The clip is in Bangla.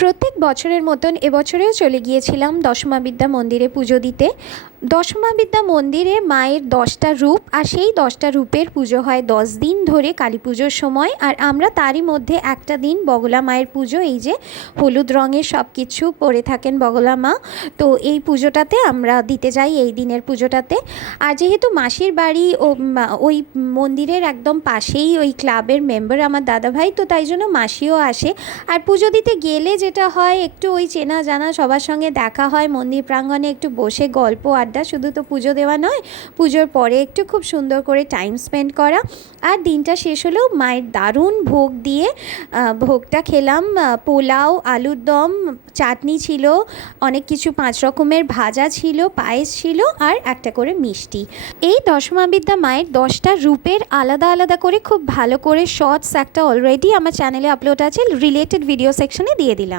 প্রত্যেক বছরের মতন এবছরেও চলে গিয়েছিলাম দশমা বিদ্যা মন্দিরে পুজো দিতে। দশমা বিদ্যা মন্দিরে মায়ের 10টা রূপ, আর সেই 10টা রূপের পুজো হয় 10 দিন ধরে কালী পুজোর সময়। আর আমরা তারই মধ্যে একটা দিন বগলা মায়ের পুজো, এই যে হলুদ রঙের সব কিছু পরে থাকেন বগলা মা, তো এই পুজোটাতে আমরা দিতে যাই, এই দিনের পুজোটাতে। আর যেহেতু মাসির বাড়ি ওই মন্দিরের একদম পাশেই, ওই ক্লাবের মেম্বার আমার দাদাভাই, তো তাই জন্য মাসিও আসে। আর পুজো দিতে গেলে যেটা হয়, একটু ওই চেনা জানা সবার সঙ্গে দেখা হয়, মন্দির প্রাঙ্গণে একটু বসে গল্প আড্ডা, শুধু তো পুজো দেওয়া নয়, পুজোর পরে একটু খুব সুন্দর করে টাইম স্পেন্ড করা। আর দিনটা শেষ হলেও মায়ের দারুণ ভোগ দিয়ে ভোগটা খেলাম। পোলাও, আলুর দম, চাটনি ছিল, অনেক কিছু 5 রকমের ভাজা ছিল, পায়েস ছিল, আর একটা করে মিষ্টি। এই দশমা বিদ্যা মায়ের 10টা রূপের আলাদা আলাদা করে খুব ভালো করে শর্টস একটা অলরেডি আমার চ্যানেলে আপলোড আছে, রিলেটেড ভিডিও সেকশনে দিয়ে দিলাম।